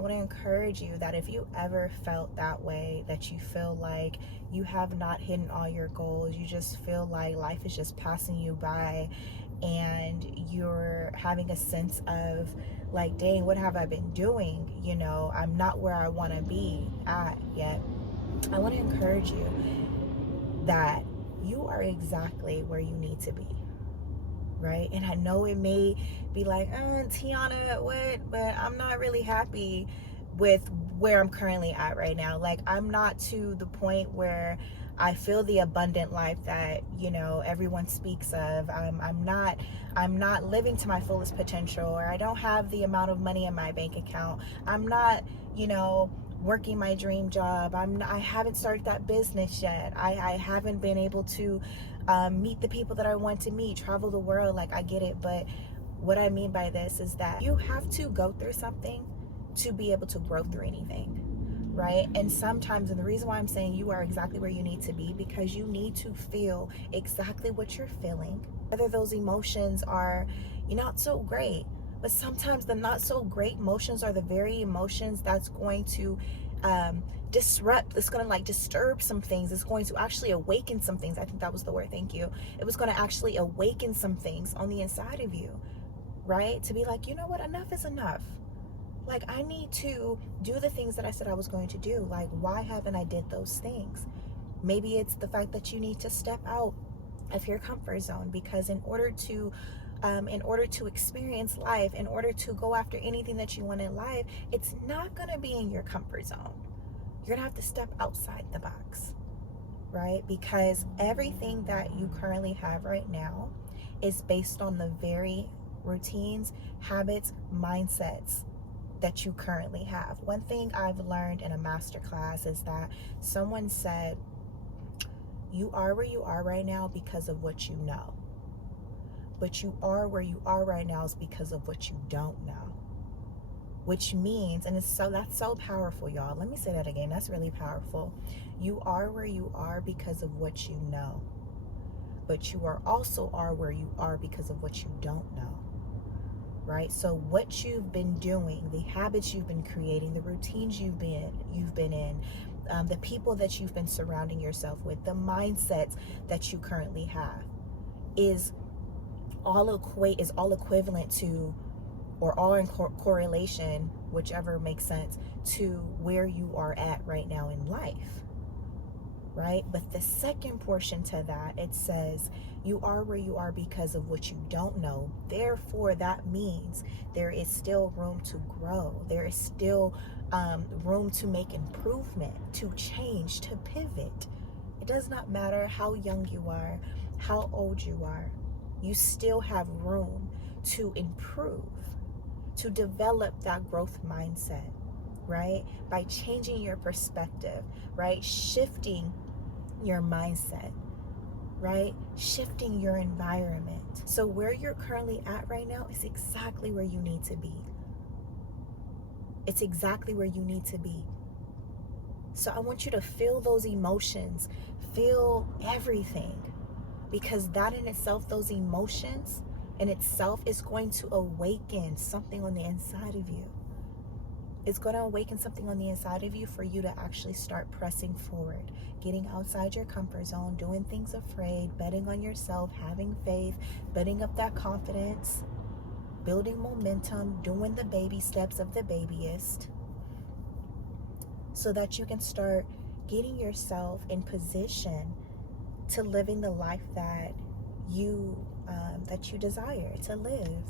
want to encourage you that if you ever felt that way, that you feel like you have not hidden all your goals, you just feel like life is just passing you by, and you're having a sense of like, dang, what have I been doing? You know, I'm not where I want to be at yet. I want to encourage you that you are exactly where you need to be, right? And I know it may be like, Tiana, what? But I'm not really happy with where I'm currently at right now. Like, I'm not to the point where I feel the abundant life that, you know, everyone speaks of. I'm not living to my fullest potential, or I don't have the amount of money in my bank account. I'm not, you know, working my dream job. I haven't started that business yet. I haven't been able to meet the people that I want to meet, travel the world. Like, I get it, but what I mean by this is that you have to go through something to be able to grow through anything, right? And sometimes, and the reason why I'm saying you are exactly where you need to be, because you need to feel exactly what you're feeling, whether those emotions are not so great. But sometimes the not so great emotions are the very emotions that's going to disrupt, it's going to like disturb some things. It's going to actually awaken some things. I think that was the word. Thank you. It was going to actually awaken some things on the inside of you, right? To be like, you know what, enough is enough. Like, I need to do the things that I said I was going to do. Like, why haven't I did those things? Maybe it's the fact that you need to step out of your comfort zone, because in order to experience life, in order to go after anything that you want in life, it's not going to be in your comfort zone. You're going to have to step outside the box, right? Because everything that you currently have right now is based on the very routines, habits, mindsets that you currently have. One thing I've learned in a masterclass is that someone said, you are where you are right now because of what you know. But you are where you are right now is because of what you don't know. Which means, and that's so powerful, y'all. Let me say that again. That's really powerful. You are where you are because of what you know. But you are also where you are because of what you don't know. Right? So what you've been doing, the habits you've been creating, the routines you've been in, the people that you've been surrounding yourself with, the mindsets that you currently have, is all equivalent to, or all in correlation, whichever makes sense, to where you are at right now in life, right? But the second portion to that, it says you are where you are because of what you don't know. Therefore, that means there is still room to grow. There is still room to make improvement, to change, to pivot. It does not matter how young you are, how old you are. You still have room to improve, to develop that growth mindset, right? By changing your perspective, right? Shifting your mindset, right? Shifting your environment. So where you're currently at right now is exactly where you need to be. It's exactly where you need to be. So I want you to feel those emotions, feel everything, because that in itself, those emotions in itself, is going to awaken something on the inside of you. It's going to awaken something on the inside of you for you to actually start pressing forward, getting outside your comfort zone, doing things afraid, betting on yourself, having faith, building up that confidence, building momentum, doing the baby steps of the babyist, so that you can start getting yourself in position to living the life that you desire to live,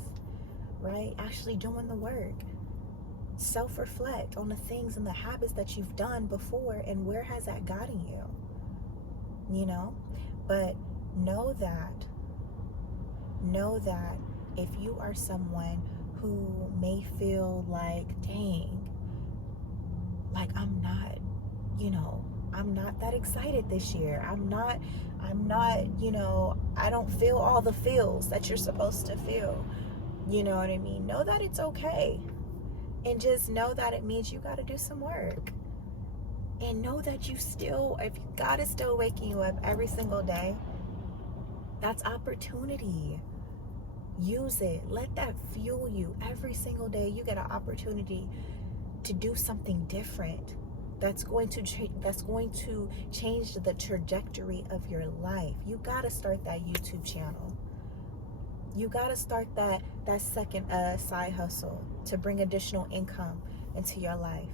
right? Actually doing the work. Self-reflect on the things and the habits that you've done before, and where has that gotten you, you know? But know that if you are someone who may feel like, dang, like I'm not that excited this year. I'm not, I don't feel all the feels that you're supposed to feel. You know what I mean? Know that it's okay. And just know that it means you got to do some work. And know that if God is still waking you up every single day, that's opportunity. Use it. Let that fuel you every single day. You get an opportunity to do something different that's going to change the trajectory of your life. You got to start that YouTube channel. You got to start that second side hustle to bring additional income into your life.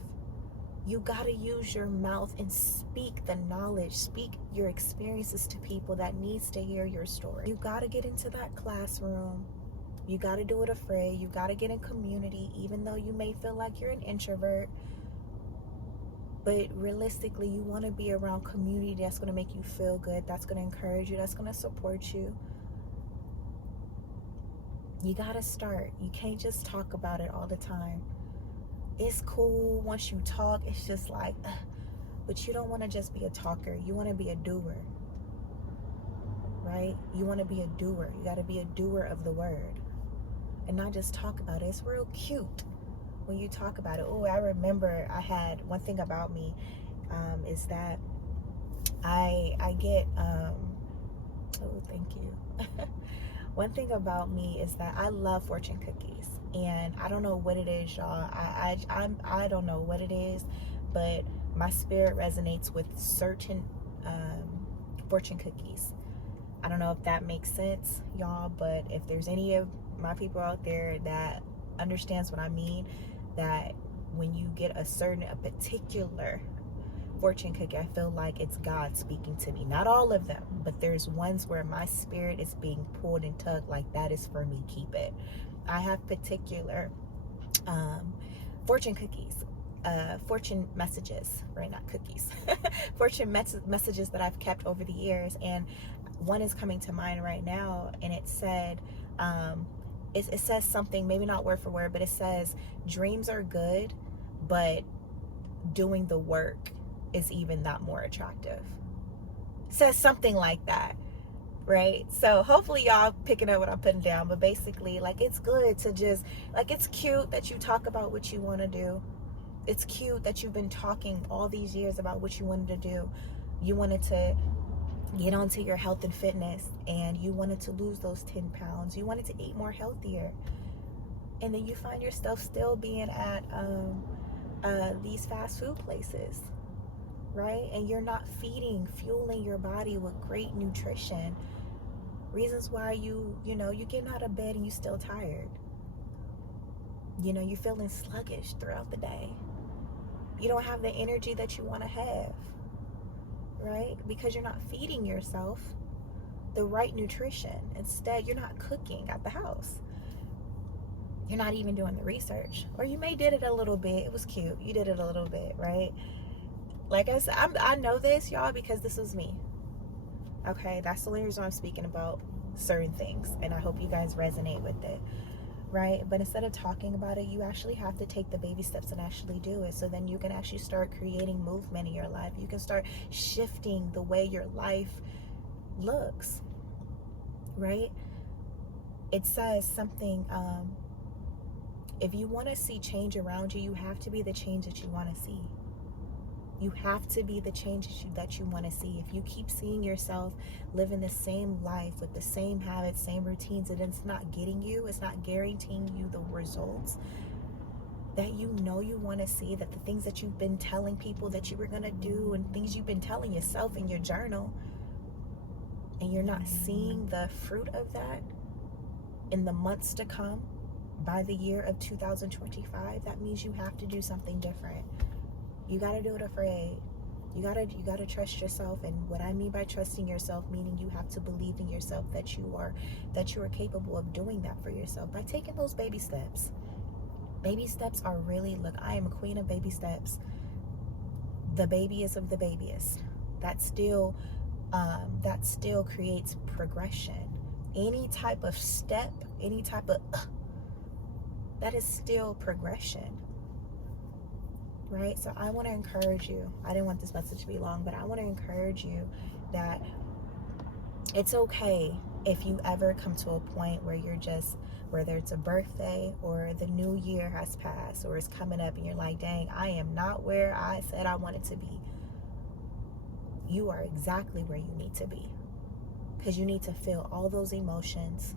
You got to use your mouth and speak the knowledge, speak your experiences to people that needs to hear your story. You got to get into that classroom. You got to do it afraid. You got to get in community, even though you may feel like you're an introvert. But realistically, you want to be around community that's going to make you feel good, that's going to encourage you, that's going to support you. You got to start. You can't just talk about it all the time. It's cool once you talk, it's just like, but you don't want to just be a talker. You want to be a doer, right? You want to be a doer. You got to be a doer of the word and not just talk about it. It's real cute when you talk about it. Oh, I remember I had one thing about me is that I get, oh, thank you. One thing about me is that I love fortune cookies. And I don't know what it is, y'all. I don't know what it is, but my spirit resonates with certain fortune cookies. I don't know if that makes sense, y'all, but if there's any of my people out there that understands what I mean, that when you get a particular fortune cookie, I feel like it's God speaking to me. Not all of them, but there's ones where my spirit is being pulled and tugged, like that is for me, keep it. I have particular fortune cookies, fortune messages, right? Not cookies, fortune messages that I've kept over the years. And one is coming to mind right now. And it said, it says something, maybe not word for word, but it says, dreams are good, but doing the work is even that more attractive. It says something like that. Right? So hopefully y'all picking up what I'm putting down, but basically, like, it's good to just, like, it's cute that you talk about what you want to do. It's cute that you've been talking all these years about what you wanted to do. You wanted to get onto your health and fitness, and you wanted to lose those 10 pounds. You wanted to eat more healthier. And then you find yourself still being at these fast food places, right? And you're not fueling your body with great nutrition. Reasons why you getting out of bed and you still tired. You're feeling sluggish throughout the day. You don't have the energy that you want to have, right? Because you're not feeding yourself the right nutrition. Instead, you're not cooking at the house. You're not even doing the research. Or you may did it a little bit. It was cute. You did it a little bit, right? Like I said, I know this, y'all, because this is me. Okay, that's the only reason I'm speaking about certain things, and I hope you guys resonate with it, right? But instead of talking about it, you actually have to take the baby steps and actually do it. So then you can actually start creating movement in your life. You can start shifting the way your life looks, right? It says something, if you want to see change around you, you have to be the change that you want to see. You have to be the change that you want to see. If you keep seeing yourself living the same life with the same habits, same routines, and it's not getting you, it's not guaranteeing you the results that you want to see, that the things that you've been telling people that you were going to do and things you've been telling yourself in your journal, and you're not seeing the fruit of that in the months to come by the year of 2025, that means you have to do something different. You got to do it afraid. You got to trust yourself. And what I mean by trusting yourself, meaning you have to believe in yourself that you are capable of doing that for yourself by taking those baby steps. Baby steps are really, look, I am a queen of baby steps. The babyest of the babyest. That still creates progression. Any type of step, any type of, that is still progression. Right? So I want to encourage you. I didn't want this message to be long, but I want to encourage you that it's okay if you ever come to a point where you're just, whether it's a birthday or the new year has passed or it's coming up and you're like, dang, I am not where I said I wanted to be. You are exactly where you need to be, because you need to feel all those emotions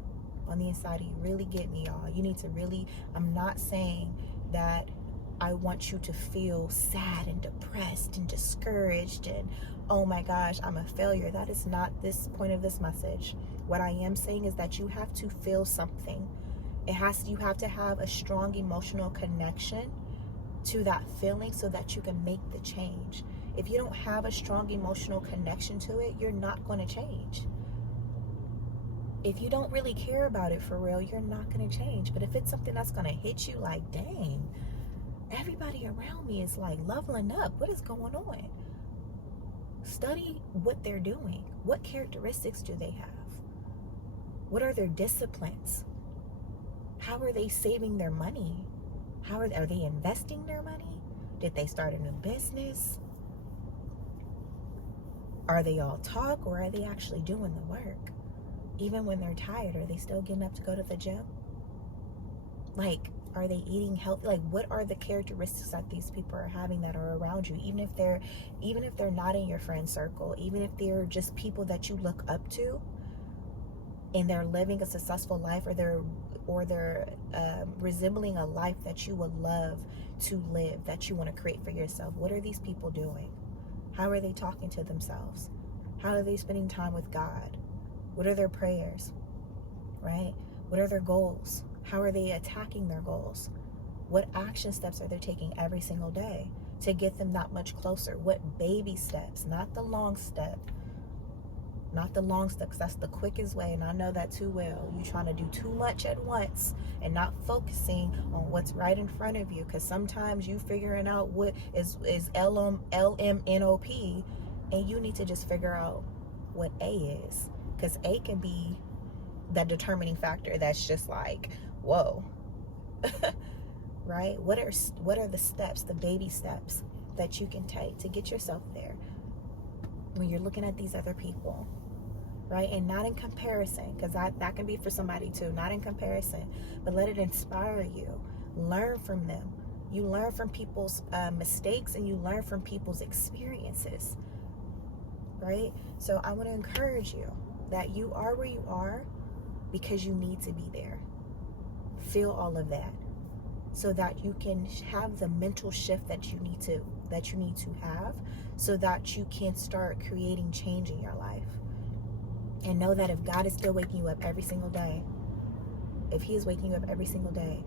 on the inside of you. Really get me, y'all. You need to really, I'm not saying that I want you to feel sad and depressed and discouraged and, oh my gosh, I'm a failure. That is not this point of this message. What I am saying is that you have to feel something. You have to have a strong emotional connection to that feeling so that you can make the change. If you don't have a strong emotional connection to it, you're not going to change. If you don't really care about it for real, you're not going to change. But if it's something that's going to hit you like, dang, everybody around me is like leveling up, what is going on? Study what they're doing. What characteristics do they have? What are their disciplines? How are they saving their money? Are they investing their money? Did they start a new business? Are they all talk, or are they actually doing the work? Even when they're tired, are they still getting up to go to the gym? Like, are they eating healthy? Like, what are the characteristics that these people are having that are around you? Even if they're not in your friend circle, even if they're just people that you look up to, and they're living a successful life, or they're resembling a life that you would love to live, that you want to create for yourself. What are these people doing? How are they talking to themselves? How are they spending time with God? What are their prayers, right? What are their goals? How are they attacking their goals? What action steps are they taking every single day to get them that much closer? What baby steps, not the long step. Not the long step, because that's the quickest way, and I know that too well. You trying to do too much at once and not focusing on what's right in front of you, because sometimes you figuring out what is LMNOP, and you need to just figure out what A is, because A can be that determining factor that's just like, whoa. Right? What are the steps, the baby steps that you can take to get yourself there when you're looking at these other people? Right? And not in comparison, because that can be for somebody too. Not in comparison, but let it inspire you. Learn from them. You learn from people's mistakes, and you learn from people's experiences. Right? So I want to encourage you that you are where you are because you need to be there. Feel all of that so that you can have the mental shift that you need to have, so that you can start creating change in your life. And know that if God is still waking you up every single day, if He is waking you up every single day,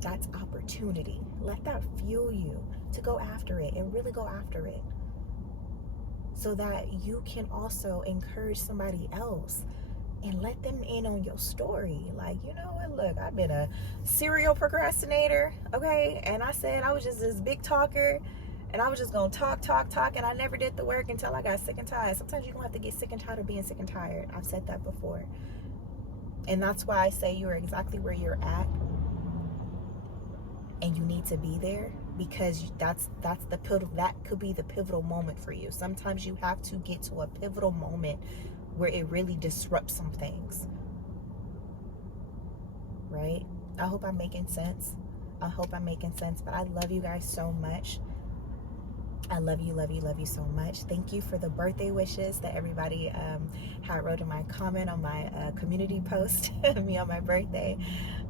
that's opportunity. Let that fuel you to go after it, and really go after it, so that you can also encourage somebody else and let them in on your story. Like, you know what, look, I've been a serial procrastinator, okay? And I said I was just this big talker, and I was just going to talk, and I never did the work until I got sick and tired. Sometimes you're going to have to get sick and tired of being sick and tired. I've said that before. And that's why I say you're exactly where you're at, and you need to be there, because that's the pivotal, that could be the pivotal moment for you. Sometimes you have to get to a pivotal moment where it really disrupts some things. Right? I hope I'm making sense. But I love you guys so much. I love you so much. Thank you for the birthday wishes that everybody had wrote in my comment on my community post me on my birthday.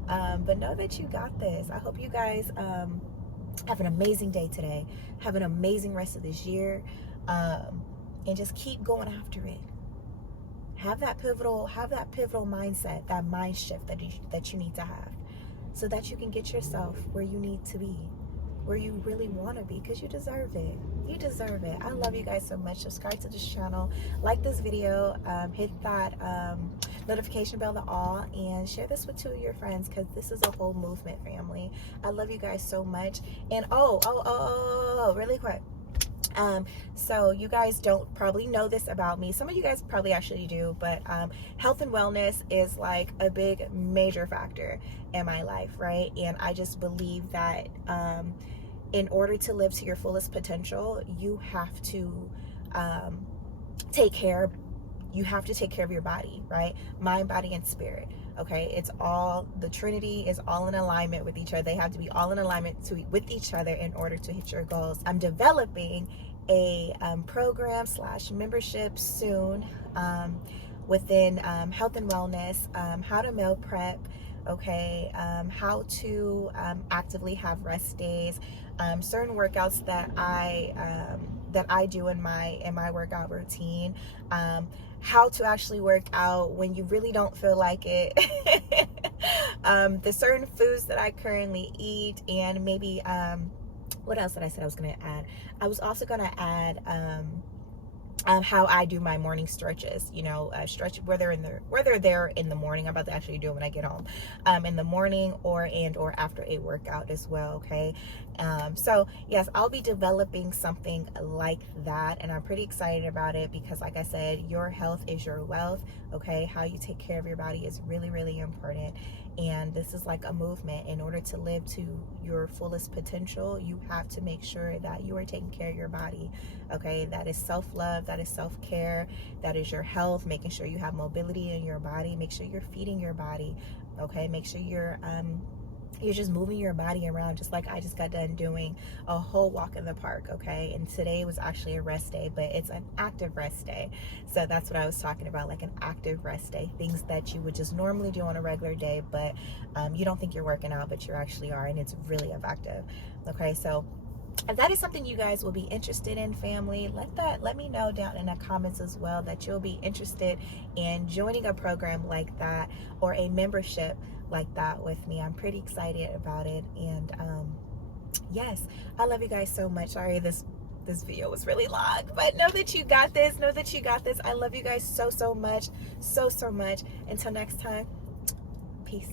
But know that you got this. I hope you guys have an amazing day today. Have an amazing rest of this year, and just keep going after it. Have that pivotal mindset, that mind shift that you need to have, so that you can get yourself where you need to be, where you really want to be, because you deserve it. You deserve it. I love you guys so much. Subscribe to this channel, like this video, hit that notification bell to all, and share this with 2 of your friends, because this is a whole movement, family. I love you guys so much. And really quick, so you guys don't probably know this about me. Some of you guys probably actually do, but health and wellness is like a big major factor in my life, right? And I just believe that in order to live to your fullest potential, you have to take care of your body, right? Mind, body, and spirit. Okay, it's all, the Trinity is all in alignment with each other. They have to be all in alignment with each other in order to hit your goals. I'm developing a program / membership soon within health and wellness, how to meal prep, okay? How to actively have rest days, certain workouts that I do in my workout routine, how to actually work out when you really don't feel like it, the certain foods that I currently eat, and maybe what else did I say I was going to add? I was also going to add how I do my morning stretches, stretch whether they're in the morning. I'm about to actually do it when I get home, in the morning or after a workout as well. Okay. So yes, I'll be developing something like that, and I'm pretty excited about it because, like I said, your health is your wealth. Okay. How you take care of your body is really, really important. And this is like a movement. In order to live to your fullest potential, you have to make sure that you are taking care of your body. Okay, that is self-love, that is self-care, that is your health, making sure you have mobility in your body, make sure you're feeding your body. Okay, make sure you're just moving your body around, just like I just got done doing a whole walk in the park. Okay, and today was actually a rest day, but it's an active rest day. So that's what I was talking about, like an active rest day, things that you would just normally do on a regular day, but you don't think you're working out, but you actually are, and it's really effective. Okay, so if that is something you guys will be interested in, family, let me know down in the comments as well, that you'll be interested in joining a program like that or a membership like that with me. I'm pretty excited about it. And yes, I love you guys so much. Sorry this video was really long, but know that you got this. Know that you got this. I love you guys so much. So much. Until next time, peace.